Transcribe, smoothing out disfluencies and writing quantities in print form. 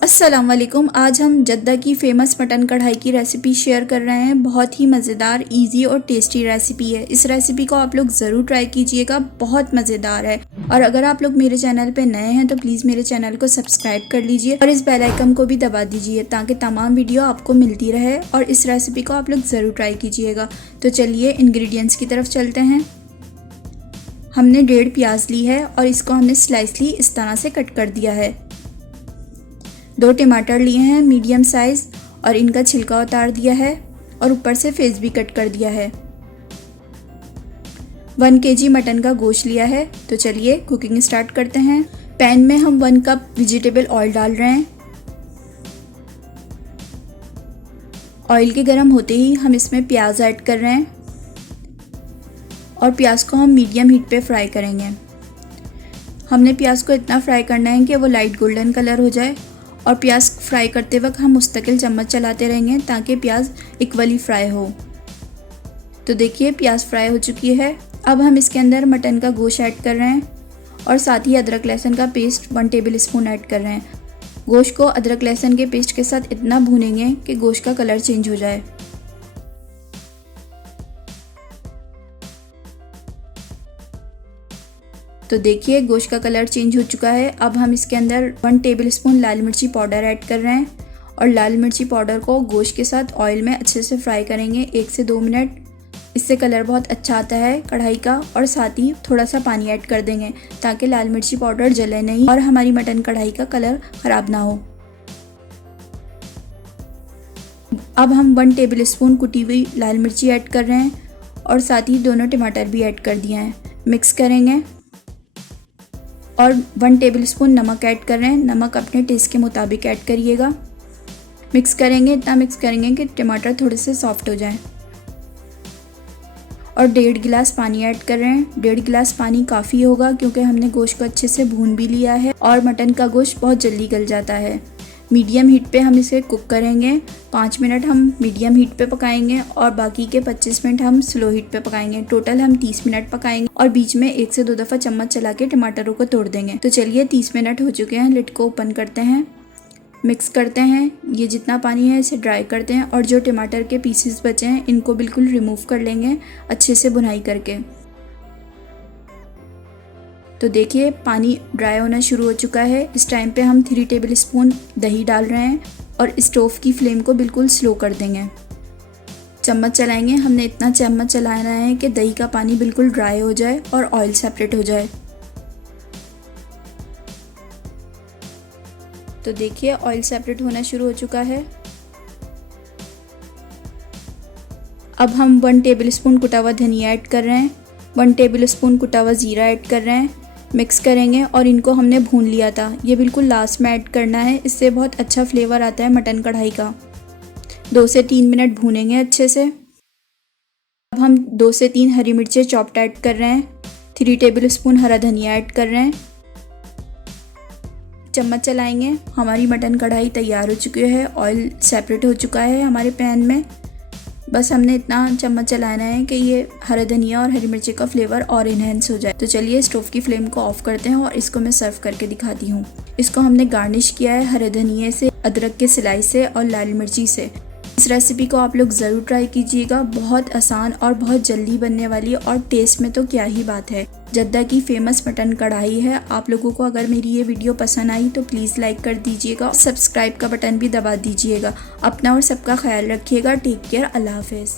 अस्सलाम वालेकुम। आज हम जद्दा की फ़ेमस मटन कढ़ाई की रेसिपी शेयर कर रहे हैं। बहुत ही मज़ेदार, इजी और टेस्टी रेसिपी है। इस रेसिपी को आप लोग ज़रूर ट्राई कीजिएगा, बहुत मज़ेदार है। और अगर आप लोग मेरे चैनल पे नए हैं तो प्लीज़ मेरे चैनल को सब्सक्राइब कर लीजिए और इस बेल आइकन को भी दबा दीजिए ताकि तमाम वीडियो आपको मिलती रहे। और इस रेसिपी को आप लोग ज़रूर ट्राई कीजिएगा। तो चलिए इंग्रेडिएंट्स की तरफ चलते हैं। हमने 1.5 प्याज ली है और इसको हमने स्लाइसली इस तरह से कट कर दिया है। 2 टमाटर लिए हैं मीडियम साइज़ और इनका छिलका उतार दिया है और ऊपर से फेस भी कट कर दिया है। 1 kg मटन का गोश्त लिया है। तो चलिए कुकिंग स्टार्ट करते हैं। पैन में हम 1 कप वेजिटेबल ऑयल डाल रहे हैं। ऑयल के गर्म होते ही हम इसमें प्याज ऐड कर रहे हैं और प्याज को हम मीडियम हीट पे फ्राई करेंगे। हमने प्याज को इतना फ्राई करना है कि वो लाइट गोल्डन कलर हो जाए और प्याज फ्राई करते वक्त हम मुस्तकिल चम्मच चलाते रहेंगे ताकि प्याज इक्वली फ्राई हो। तो देखिए प्याज फ्राई हो चुकी है। अब हम इसके अंदर मटन का गोश्त ऐड कर रहे हैं और साथ ही अदरक लहसुन का पेस्ट 1 टेबल स्पून ऐड कर रहे हैं। गोश्त को अदरक लहसुन के पेस्ट के साथ इतना भूनेंगे कि गोश्त का कलर चेंज हो जाए। तो देखिए गोश्त का कलर चेंज हो चुका है। अब हम इसके अंदर 1 टेबल स्पून लाल मिर्ची पाउडर ऐड कर रहे हैं और लाल मिर्ची पाउडर को गोश्त के साथ ऑयल में अच्छे से फ्राई करेंगे 1 से 2 मिनट। इससे कलर बहुत अच्छा आता है कढ़ाई का। और साथ ही थोड़ा सा पानी ऐड कर देंगे ताकि लाल मिर्ची पाउडर जले नहीं और हमारी मटन कढ़ाई का कलर ख़राब ना हो। अब हम 1 टेबल स्पून कुटी हुई लाल मिर्ची ऐड कर रहे हैं और साथ ही दोनों टमाटर भी ऐड कर दिए हैं। मिक्स करेंगे और 1 टेबल स्पून नमक ऐड कर रहे हैं। नमक अपने टेस्ट के मुताबिक ऐड करिएगा। मिक्स करेंगे, इतना मिक्स करेंगे कि टमाटर थोड़े से सॉफ्ट हो जाएं। और 1.5 गिलास पानी ऐड कर रहे हैं। 1.5 गिलास पानी काफ़ी होगा क्योंकि हमने गोश्त को अच्छे से भून भी लिया है और मटन का गोश्त बहुत जल्दी गल जाता है। मीडियम हीट पे हम इसे कुक करेंगे। 5 मिनट हम मीडियम हीट पे पकाएंगे और बाकी के 25 मिनट हम स्लो हीट पे पकाएंगे। टोटल हम 30 मिनट पकाएंगे और बीच में 1 से 2 दफ़ा चम्मच चला के टमाटरों को तोड़ देंगे। तो चलिए 30 मिनट हो चुके हैं। लिड को ओपन करते हैं, मिक्स करते हैं। ये जितना पानी है इसे ड्राई करते हैं और जो टमाटर के पीसेस बचे हैं इनको बिल्कुल रिमूव कर लेंगे अच्छे से भुनाई करके। तो देखिए पानी ड्राई होना शुरू हो चुका है। इस टाइम पे हम 3 टेबल स्पून दही डाल रहे हैं और स्टोव की फ्लेम को बिल्कुल स्लो कर देंगे। चम्मच चलाएंगे। हमने इतना चम्मच चलाना है कि दही का पानी बिल्कुल ड्राई हो जाए और ऑयल सेपरेट हो जाए। तो देखिए ऑयल सेपरेट होना शुरू हो चुका है। अब हम 1 टेबल स्पून कुटा हुआ धनिया ऐड कर रहे हैं। 1 टेबल स्पून कुटा हुआ ज़ीरा ऐड कर रहे हैं। मिक्स करेंगे और इनको हमने भून लिया था। ये बिल्कुल लास्ट में ऐड करना है, इससे बहुत अच्छा फ्लेवर आता है मटन कढ़ाई का। 2 से 3 मिनट भूनेंगे अच्छे से। अब हम 2 से 3 हरी मिर्चें चॉप्ड ऐड कर रहे हैं। 3 टेबल स्पून हरा धनिया ऐड कर रहे हैं। चम्मच चलाएंगे। हमारी मटन कढ़ाई तैयार हो चुकी है। ऑयल सेपरेट हो चुका है हमारे पैन में। बस हमने इतना चम्मच चलाना है कि ये हरा धनिया और हरी मिर्ची का फ्लेवर और इन्हेंस हो जाए। तो चलिए स्टोव की फ्लेम को ऑफ करते हैं और इसको मैं सर्व करके दिखाती हूँ। इसको हमने गार्निश किया है हरे धनिये से, अदरक के स्लाइस से और लाल मिर्ची से। इस रेसिपी को आप लोग ज़रूर ट्राई कीजिएगा। बहुत आसान और बहुत जल्दी बनने वाली और टेस्ट में तो क्या ही बात है। जद्दा की फ़ेमस मटन कढ़ाई है। आप लोगों को अगर मेरी ये वीडियो पसंद आई तो प्लीज़ लाइक कर दीजिएगा, सब्सक्राइब का बटन भी दबा दीजिएगा। अपना और सबका ख्याल रखिएगा। Take care. अल्लाह हाफ़िज़।